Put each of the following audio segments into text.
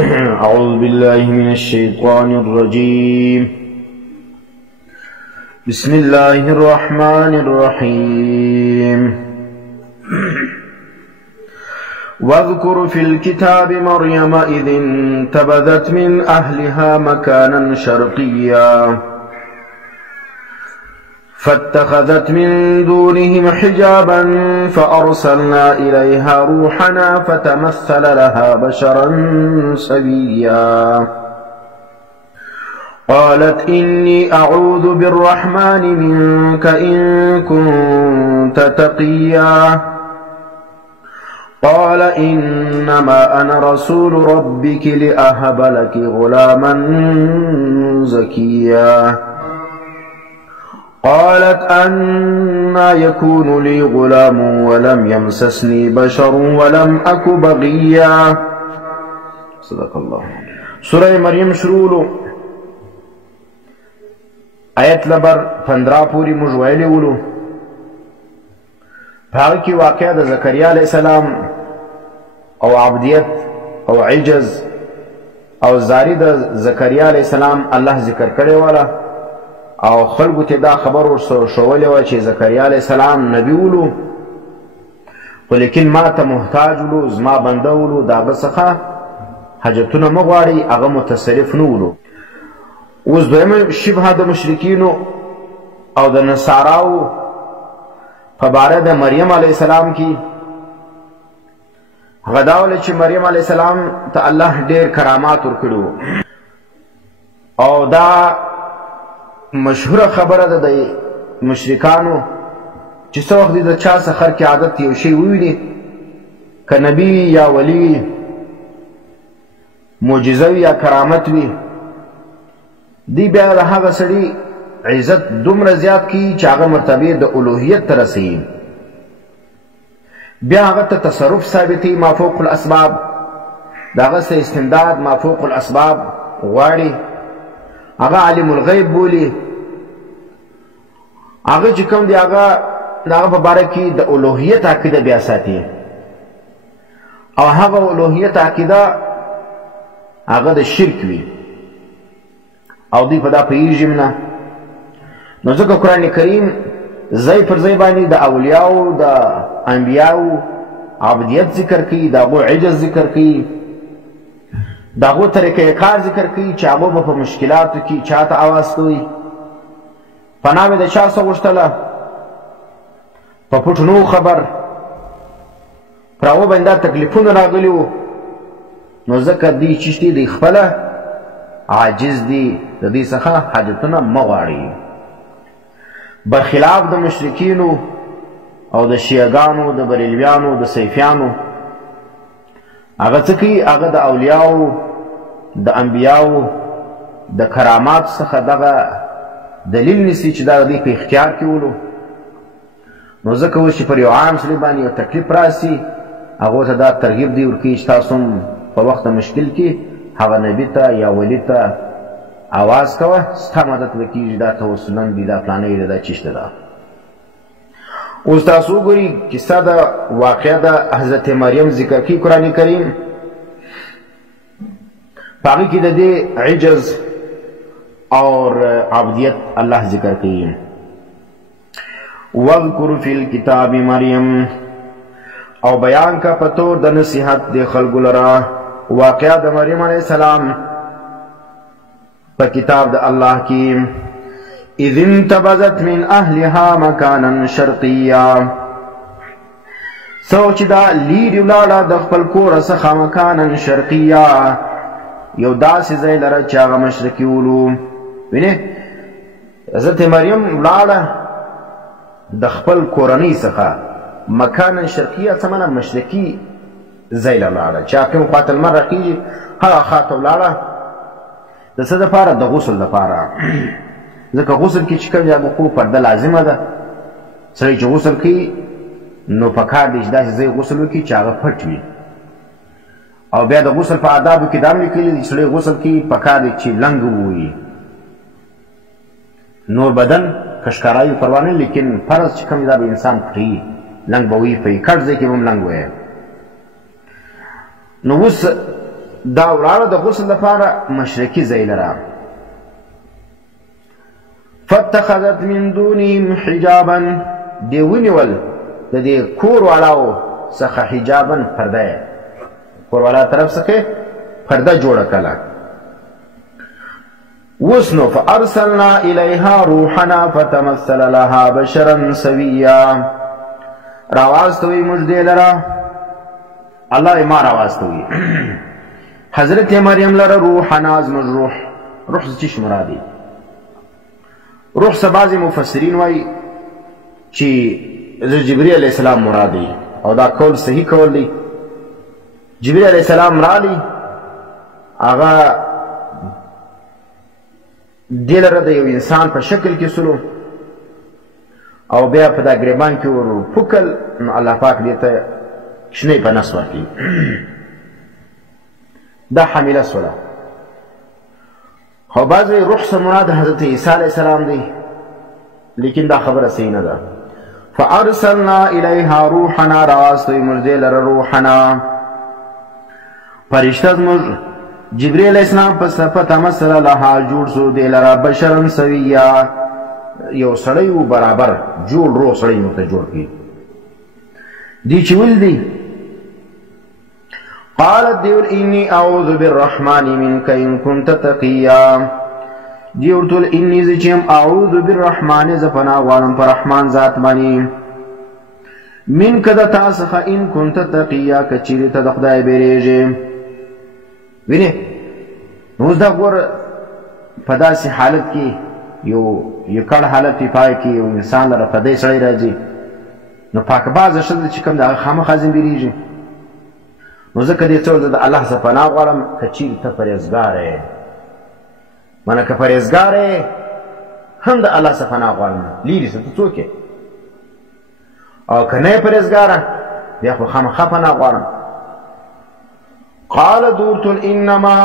أعوذ بالله من الشيطان الرجيم. بسم الله الرحمن الرحيم. واذكر في الكتاب مريم إذ انتبذت من أهلها مكانا شرقيا فاتخذت من دونهم حجابا فأرسلنا إليها روحنا فتمثل لها بشرا سويا قالت إني أعوذ بالرحمن منك إن كنت تقيا قال إنما أنا رسول ربك لأهب لك غلاما زكيا قالت أنى يكون لي غلام ولم يمسسني بشر ولم أك بغيا. صدق الله. سورة مریم شروع آیت لبر 15 پوری مجویلی ولو. بھاگ کی واقعہ دا زکریا علیہ السلام او عبدیت او عجز او زاری دا زکریا علیہ السلام اللہ ذکر کرے والا او خلقو تی دا خبر ورسو شولی و چی زکریا علیہ السلام نبی ولو ولیکن ما تا محتاج ولو زما بنده ولو دا بسخه حاجتونه مغواری اغا متصرف نولو. اوز دویم شبه دا مشرکینو او دا نصاراو فباره دا مریم علیہ السلام کی غداولی چی مریم علیہ السلام تا اللہ دیر کرامات ورکڑو او دا مشهور خبره ده د مشرکانو چې څه وخت د چا څخه خر کې عادت یو شی وویني که نبی یا ولی معجزه یا کرامت وي دی بیا د هغه سړي عزت دومره زیات کی چې هغه مرتبه د الوهیت ته رسي بیا هغه ته تصرف ثابتي ما فوق الاسباب د هغه څه استمداد ما فوق الاسباب غواړي هغه عالم الغیب بولی هغه چې کوم دی هغه په باره کې د الوهیت عقیده بیا ساتي او هغه الوهیت عقیده هغه د شرک وي او دوی په دا پوهېږي نه نو ځکه قرآن کریم ځای پر ځای باندې د اولیاو د انبیاو عبدیت ذکر کوي د هغو عجز ذکر کوي د هغو طریقه کار ذکر کوي چې هغو به په مشکلاتو کې چا ته اواز کوي پناه مې د چا څه غوښتله په پټو نو خبر پر هغو باندې دا تکلیفونه راغلي وو نو ځکه دوی چې دی خپله عاجز دي د دې څخه حاجتونه مه غواړي برخلاف د مشرکینو او د شیعګانو د بریلویانو د صیفیانو هغه څه کوي هغه د اولیاو د انبیاو د کرامات څخه دغه دلیل نیسي چې دا د دوی په اختیار کې ولو نو ځکه اوس چې پر یو عام سړي باندې یو تکلیف راسي هغو ته دا ترغیب دی ورکوي چې تاسو هم په وخت مشکل کې هغه نبي ته یا ولی ته آواز کوه ستا مدد به کېږي دا توسلا دي دا فلانی دی دا چیشته ده. اوس تاسو وګورئ کیسه د واقعه د حضرت مریم ذکر کوي قرآن کریم په هغې کې د دې عجز اور عبدیت الله ذکر کوي. واذکر فی الکتاب مریم او بیان کا پتور د نصیحت د خلکو لرا واقعه د مریم علیہ السلام په کتاب د الله کې اذ انتبذت من اهلها مکانا شرقیا سوچ دا لیری ولاړه د خپل کور څخه مکانا شرقیا یو داسې ځای لره چې هغه مشرقي ولو. وینې حضرت مریم ولاړه د خپل کورنۍ څخه مکانا شرقیا څه معنی مشرقي ځای له ولاړه چې کوم خواته لمر راخیږي هغه خواته ولاړه د څه دپاره د غسل دپاره ځکه غسل کې چې کوم دی هغه خو پرده لازمه ده سړی چې غسل کوي نو پکار دی چې داسې ځای غسل وکړي چې هغه پټ وي او بیا د غسل په آدابو کې دا هم لیکلي دي چې سړی غسل کوي پکار دی چې لنګ ووهي نور بدن کشکاره وي پروا نه لیکن فرض چې کوم دی دا به انسان پټوي لنګ به ووهي په کټ ځای کې به هم لنګ ووهي. نو اوس دا ولاړه د غسل لپاره مشرقي ځای لره. فاتخذت من دونهم حجابا دی ونیول د دې کور والاو څخه حجابا پرده، کور والا طرف څخه پرده جوړه کړه. اوس نو فارسلنا الیها روحنا فتمثل لها بشرا سویا، راواستوی موږ دې لره، الله یې ما راواستوي حضرت مریم لره روحنا زموږ روح څه شي مرادي؟ روح څه بعضې مفسرین وایي چې جبرئیل علیه السلام مرادي، او دا قول صحیح قول دی. جبرئیل علیه السلام رالی، هغه دې لره د یو انسان په شکل کې سلو، او بیا په دا ګریبان کې ور پوکل، نو الله پاک دې ته شنې په نس ورکړي دا حامله سوله. خو بعض وایي روح څه مراد حضرت عیسی علیه السلام دی، لیکن دا خبره صحیح نه ده. فارسلنا الیها روحنا، راواستوی موږ دې لره روحنا، فرشته زموږ جبرئیل علیه السلام په صفت مثل لها جوړ سو دې لره بشرا سویا، یو سړی و برابر جوړ روح سړی نو ته جوړ کړي. دی چې ول دی قالت دیول انی اعوذ بالرحمن منک ان كنت تقیا، دی ورتل انی زچم اعوذ بالرحمن ز پناه غواړم پر رحمان ذات باندې، منک د تاسخه ان كنت تقیا کچری ته د خدای بیریږي. ویني نو دا ګور په داسې حالت کې یو کړه حالت پای کې یو انسان لره په دې سړی راځي، نو پاکبازه ښځه چې کوم د هغه خامخا ځینډېږي. نو ځکه دې څه د الله څخه پناه غواړم که چیرې ته پرهېزګار یې، مانه که پرهېزګار یې هم د الله څخه پناه غواړم، لیرې څه ته څوک یې، او که نه یې پرهېزګاره بیا خو خامخا پناه غواړم. قال دورتل انما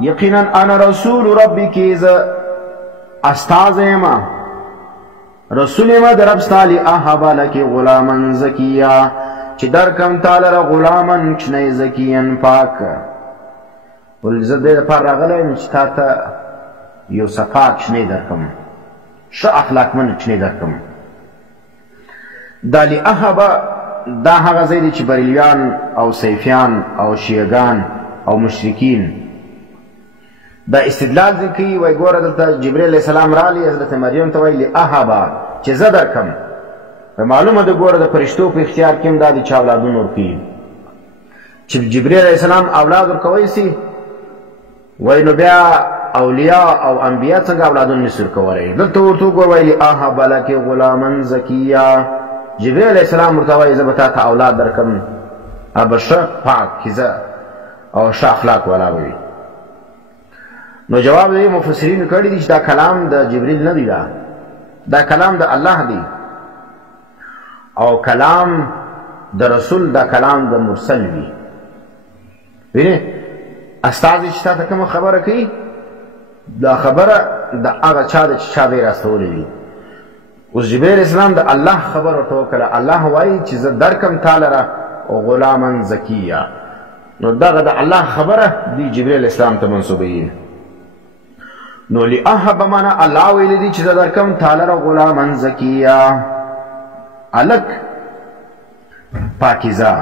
یقینا انا رسول ربک، ز استاذ یم، رسول یم در رب ستا لاهب لک غلاما زکیا، چې درکم تعالی را غلاما کښنی زکیا پاک. ول زه دې لپاره راغلی یم چې تا ته یو صفا کښنی درکم، ښه اخلاقمن کښنی درکم. دا لاهب دا هغه ځای دی چې بریلیان او سیفیان او شیعګان او مشرکین دا استدلال ځکه کوي، وایي ګوره دلته جبرئیل علیه السلام رالی حضرت مریم ته وایي لاهبه چې زه درکم. معلومه ده ګوره د فرشتو په اختیار کې هم دا دي چې اولادونه ورکوي، چې جبرئیل علیه السلام اولاد ورکوی سي، وایي نو بیا اولیاء او انبیا څنګه اولادونه نشي ورکولی؟ دلته ورته وګوره وایي لاهب لک غلاما زکیا، جبرئیل علیه السلام ورته وایي زه به تا ته اولاد درکم، هغه ښه پاکیزه او ښه اخلاق والا به وي. نو جواب دی مفسرین کړی دي چې دا کلام د جبرئیل نه دی، دا کلام د الله دی، او کلام د رسول دا کلام د مرسل وي. ویني استازي چې تاسو کوم خبره کوي، دا خبره د هغه چا د چا به راستولې وي. اوس جبرئیل اسلام د الله خبر ورته وکړه، الله وایي چې زه درکم تعالی را غلاما زکیا، نو دغه د الله خبره دی جبرئیل اسلام ته منسوبه. نو لاهب معنا الله ویل دي چې زه درکم تعالی را غلاما زکیا، الک پاکیزه.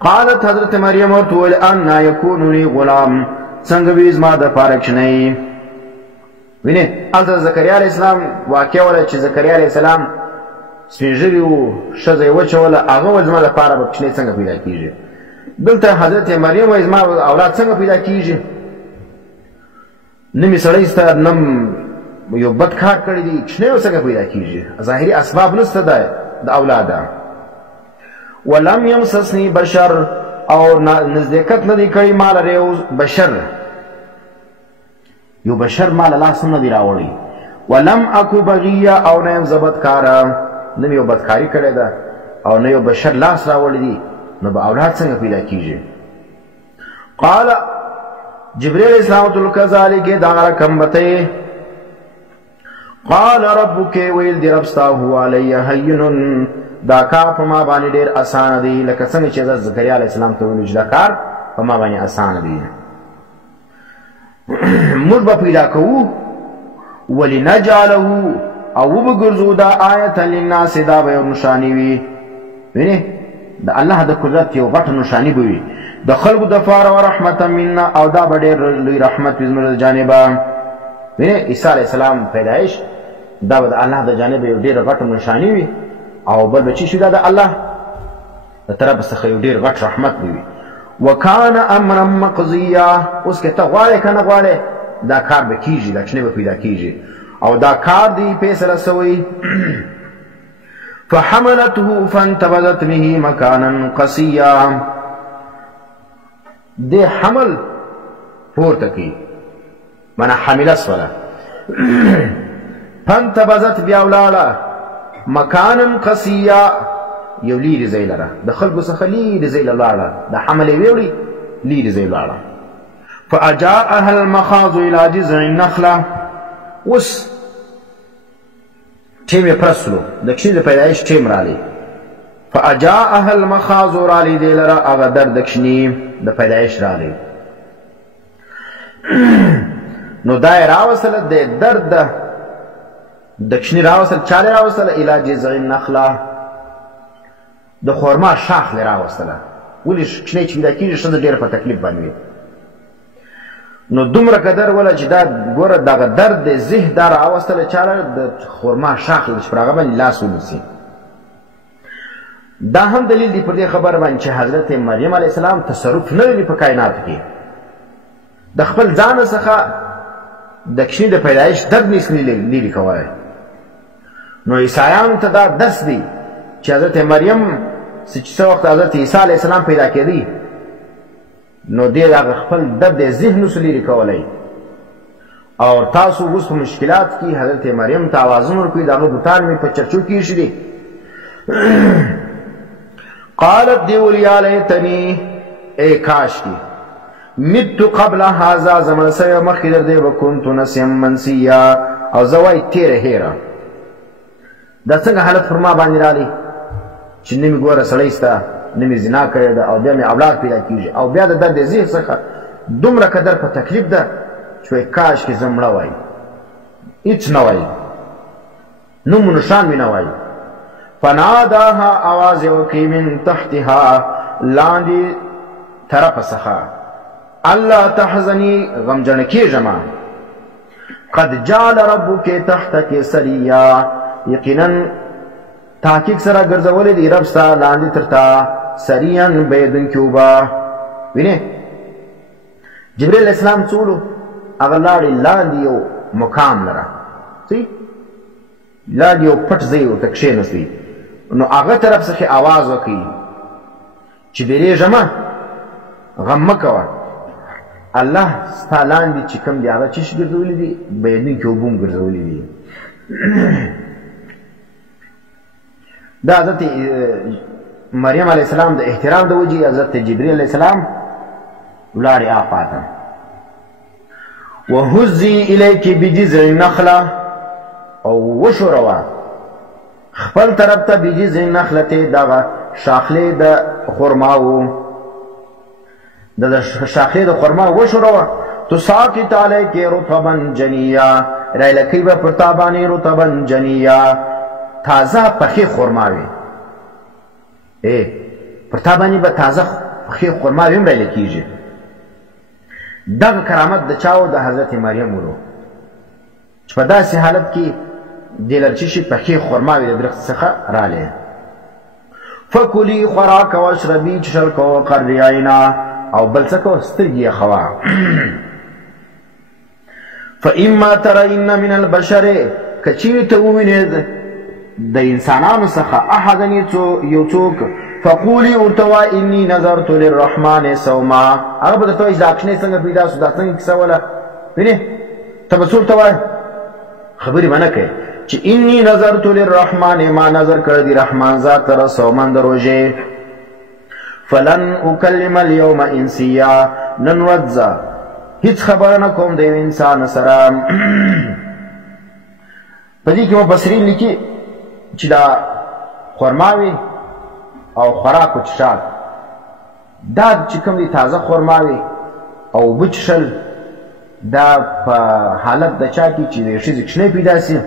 قالت حضرت مریم ورته ان یکون لی غلام، څنګه وي زما د پاره کښنی. ویني هلته زکریا علیه السلام واقع وله چې زکریا علیه السلام سپین ږیري و، ښځه یې وچوله، هغه ویل زما دپاره به کښنی څنګه پیدا کېږي. دلته حضرت مریم وایي زما اولاد څنګه پیدا کېږي؟ نه مې سړی سته، نه یو بد کار کړی دی، کښنی به څنګه پیدا کېږي؟ ظاهري اسباب نشته د اولاده. ولم یمسسنی بشر، او نزدېکت نه دی کړی ما لره یو بشر، یو بشر ما له لاس نه دی راوړی. ولم اکو بغیه، او نه یم زه بدکاره، نه مې یو بدکاري کړې ده، او نه یو بشر لاس راوړی دی، نو به اولاد څنګه پیدا کېږي؟ قال جبرئیل اسلام ته کذالک دا رقم بته. قال ربک ویل دی رب ستا هو علی هین، دا کار په ما باندې ډېر اسانه دی لکه څنګه چې حضرت زکریا علیه السلام ته ویلو چې دا کار په ما باندې اسانه دی موږ به پیدا کوو ولنجعله او وبګرځو دا آیة للناس دا به یو نښاني وي وینې د الله د قدرت یو غټه نښاني به وي د خلکو دپاره ورحمة منا او دا به ډېر لوی رحمت وي زموږ د جانبه وینې عیسی علیه السلام پیدایش دا به د الله د جانبه یو ډېره غټه نښاني وي او بل به چې شي دا د الله د طرف څخه یو ډېر غټ رحمت به وي وکان امرا مقضیا اوس که ته غواړې که نه غواړې دا کار به کېږي دا چنې به پیدا کېږي او دا کار دی فیصله سوی فحملته فانتبذت به مکانا قصیا دی حمل پورته کی مانا حمله سوله فانتبذت بیا ولاړه مکانا قصیا یو لیرې ځای لره د خلکو څخه لیرې ځای له لاړه د حمل یې ویوړي لیرې ځای لاړه فاجاءها المخاض الى جذع النخله اوس ټیم یې پرسلو د کښې د پیدایش ټیم رالی فاجاءها المخاض رالی دی لره هغه در د کښني د پیدایش رالی نو دا یې راوستله د درد د کښني راوستله چا یې راوستله الى جذع النخله د خورما شاخ یې راوستله ولې کښنی چې پیدا کېږي ښځه ډېره په تکلیف باندې وي نو دومره قدر وله چې دا ګوره دغه درد د زه دا راوستله چاله د خورما شاخ چې پر هغه باندې لاس ونیسي دا هم دلیل دی پر دې خبره باندې چې حضرت مریم علیه السلام تصرف نه لري په کائناتو کې د خپل ځان څخه د کښنې د پیدایش درد نشي لرې کولی نو عیسایانو ته دا درس دی چې حضرت مریم څه وخت حضرت عیسی علیه السلام پیدا کېدی نو دې د خپل درد د ذهن نشو لرې کولی او تاسو اوس په مشکلات کې حضرت مریم ته اوازونه ورکوئ د هغه بوتان مې په چرچو کې ایښي دي قالت دی ویل یا لیتنی ای کاش کی مت قبل هذا زمن سوی مخکې در دی وکنت نسیا منسیا او زه وایي تېره هیره دا څنګه حالت پر ما باندې رالی چې نه مې ګوره سړی سته نه مې زنا کړې ده او بیا مې اولاد پیدا کېږي او بیا د درد ذهن څخه دومره قدر په تکلیف ده چې کاش کې زه مړه وای هېڅ نه وای نوم و نښان مې نه وای فناداها آواز یې وکړي من تحتها لاندې طرفه څخه الله تحزني غمجنه کېږم قد جعل ربک تحتک سریا یقینا تحقیق سره ګرځولې دی رب ستا لاندې تر تا سریان بيدونکي اوبه وینې جبرائیل علیه السلام څولو هغه لاړې لاندې یو مقام لره صحیح لاندې یو پټ ځای ورته کښېنستی نو هغه طرف څخه آواز وکړي چې بیریږه غم مه کوه الله ستا لاندې چې کوم دی هغه څه شي ګرځولي دي بيدونکي اوبه هم ګرځولي دي دا حضرت مریم علیه السلام د احترام د وجې حضرت جبرائیل علیه السلام ولاړې آخواته وهزي الیک بجذع النخله او وشوروه خپل طرف ته بجذع النخلة دغه شاخلې د خرماو د شاخلې د خرما وشوروه تساقط علیک رطبا جنیا رایلکۍ به پر تا باندې رطبا جنیا تازه پخې خرماوي پر تا باندې به تازه پخې خرماوي هم رایله کېږي دغه کرامت د چاو د حضرت مریم ورو چې په داسې حالت کې دې لرچې شي پخې خرماوي د درخت څخه رالی فکلي خوراک واشربي چشل کوه قري عینا او بل څه کوه سترګې یې خوه فاما ترین من البشر که چیرې ته ووینې د انسانانو څخه احدا یو څوک فقولي ورته وایه انی نظرت للرحمن صوما هغه به درته وایي دا کوچنی څنګه پیدا شو دا څنګه کیسه وله وینې ته به څه ورته وایه خبرې به نه کوې چې انی نظرت للرحمن ما نظر کړی دی رحمان ذات سره صوما د روژې فلن اکلم اليوم انسیا نن ورځ هیڅ خبره نه کوم د یو انسان سره په دې کې مفسرین لیکي چې دا خرماوي او خوراک و چشاک دا چې کوم دي تازه خرماوي او اوبه څښل دا په حالت د چا کې چې د ښځې کښنۍ پیدا سي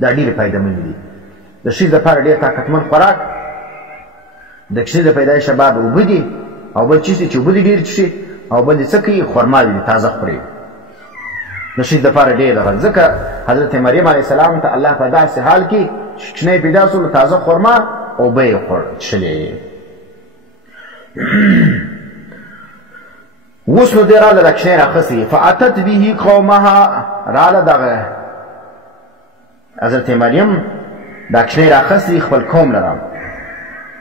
دا ډېرې فایدهمند دي د ښځې لپاره ډېر طاقتمند خوراک د کښنۍ د پیدایش بعد اوبه دي او بل چیز دي چې اوبه دي ډېر څښي او بل څه کوي خرماوي دي تازه خوري د ښځې لپاره ډېر غوره ځکه حضرت مریم علیه السلام ته الله په داسې حال کې کښنۍ پیدا سو تازه خرما اوبه یې څښلې اوس نو دې راله د کښنۍ راخسي فاتت به قومها راله دغه حضرت مریم دا کښنۍ راخسي خپل قوم لره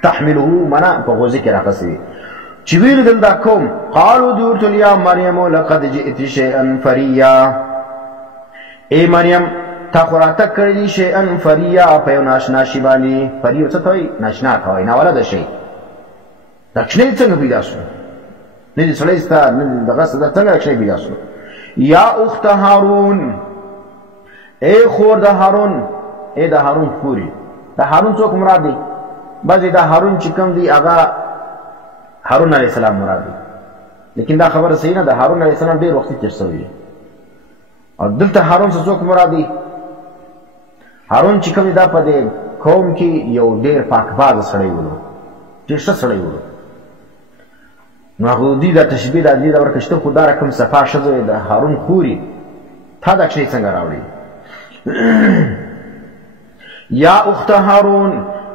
تحمله منا په غوزي کې راخسي چې ویل دل دا قوم قالو دوی ورته یا مریم لقد جئت شیئا فریا ای مریم تا خو راته کړی دي شیئا فریا په یو ناشنا شي باندې فریو څه ته وایي ناشنا ته وایي ناولده شی دا کښنۍ څنګه پیدا شو نه دي سړی ستا نه دغه څه دا څنګه کښنۍ پیدا شو یا اخت هارون ای خور د هارون ای د هارون خوري د هارون څوک مراد دی بعضې دا هارون چې کوم دی هغه هارون علیه السلام مراد دی لیکن دا خبره صحیح نه ده هارون علیه السلام ډېر وختي تېر شوی او دلته هارون څه څوک مراد دی هارون چې کوم دی دا په دې قوم کې یو ډېر پاکبازه سړی ولو ډېر ښه سړی ولو نو هغه دوی دا تشبیه دا دې دا ورکه شته خو دا رقم صفا ښځه د هارون خوري تا دا کښنۍ څنګه راوړي یا اخت هارون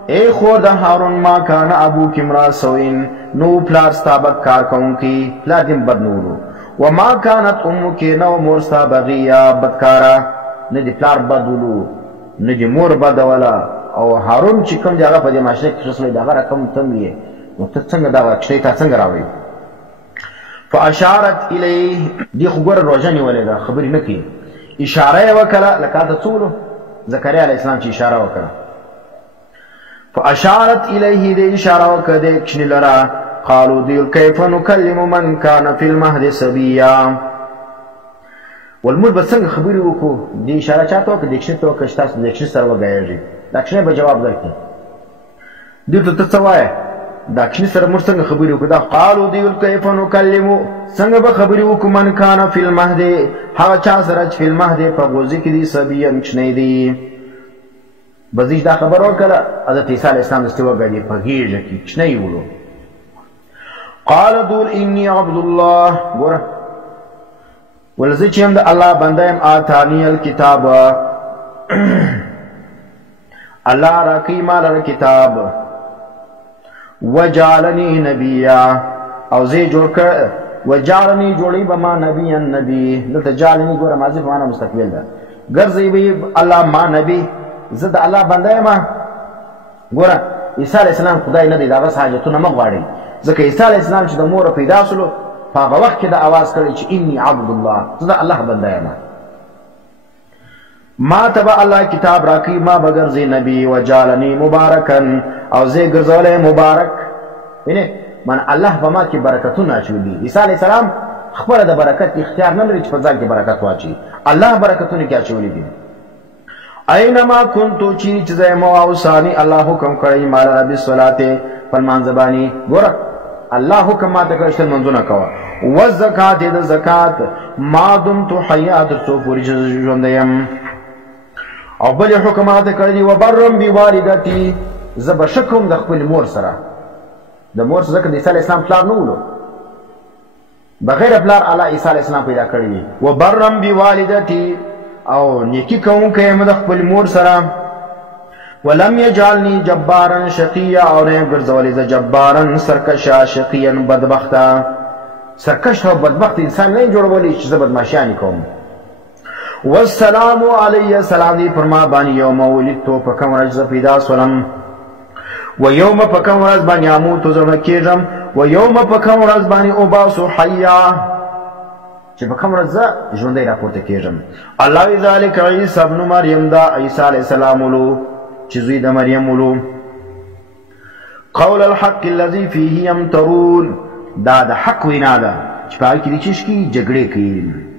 ای خور د هارون ما کان ابوک امرا سوین نو پلار ستا بدکار کوونکی پلار دې بد نه ولو وما كانت امك نو مور ستا بغیا بدکارا نه دې پلار بد ولو نه دې مور بد ولا او هارون چې کوم دی هغه په دې معاشره کې رسول دی هغه رقم تم یې نو ته څنګه دا کښنۍ تا څنګه راوړي فاشارت الیه دې خو ګوره روژه نیولې ده خبرې نه کوي اشاره یې وکړه لکه هلته څه ولو زکریا علیه السلام چې اشاره وکړه فاشارت الیه دې اشاره وکړه دې کښنۍ لره قالوا دیل کیف نکلم من کان فی المهد صبیا والمول به څنګه خبرې وکړو دې اشاره چاته وکړه دې کښنۍ ته وکړه چې تاسو دې کښنۍ سره وګایېږئ دا کښنۍ به جواب درکړي دې ته ته څه وایې دا کښنۍ سره موږ څنګه خبرې وکړو دا قالوا دیل کیف نکلم څنګه به خبرې وکړو من کان فی المهد هغه چا سره چې فی المهد په غوزي کې دي صبیا کښنۍ دي بزیش دا خبر وکړه حضرت عیسی علیه السلام دستې وګړي په غېږه کې کښنۍ ولو قال دول انی عبد الله ګوره ولزه چې هم د الله بنده یم آتانی الکتاب الله راکوي ما لره کتاب وجعلني نبیا او زه جوړ کړ وجعلني جوړی به ما نبیا نبی دلته جعلني ګوره ماضي په معنا مستقبل ده ګرځوي به الله ما نبی زه د الله بنده یم ګوره عیسی علیه السلام خدای نه دی د هغه حاجتونه مه غواړئ ځکه عیسی علیه السلام چې د موره پیدا سولو په هغه وخت کې د اواز کړی چې انی عبد الله زه د الله بنده یم ما ته به الله کتاب راکوي ما به ګرځي نبي وجعلني مبارکا او زه ګرځولی مبارک وینې من الله په ما کې برکتونه اچولي دي عیسی علیه السلام خپله د برکت اختیار نه لري چې په ځان کې برکت واچوي الله برکتونه کې اچولي دي اینما کنتو چیرې چې زه یم اوصاني الله حکم کړی ما لره بالصلاتې په لمانځه باندې ګوره الله حکم ماته کړی چې لمونځونه کوه والزکات د زکات ما دمت حیا تر څو پورې چې ژوندی یم او بل حکم ماته کړی دي وبرم بوالدتي زه به ښه کوم د خپل مور سره د مور سره ځکه د عیسی علیه السلام پلار نه ولو بغیر پلار الله عیسی علیه السلام پیدا کړی دي وبرم بوالدتي او نیکی کوونکی یم د خپل مور سره ولم یجعلنی جبارا شقیا او نه ګرځولی زه جبارا سرکشا شقیا بدبخته سرکش او بدبخت انسان نه جوړولی چې زه بدماشیانې کوم والسلام علی سلام دی پر ما باندې یوم ولدتو په کوم ورځ زه پیدا سولم و یوم په کوم ورځ باندې اموتو زه مړه کېږم و یوم په کوم ورځ باندې ابعث حیا چې په کوم ورځ زه ژوندی راپورته کېږم الله وی ذلک عیسی ابن مریم دا عیسی علیه السلام ولو چې زوی د مریم ولو قول الحق الذي فيه يمترون دا د حق وینا ده چې په هغې کې دي چې جګړې کوي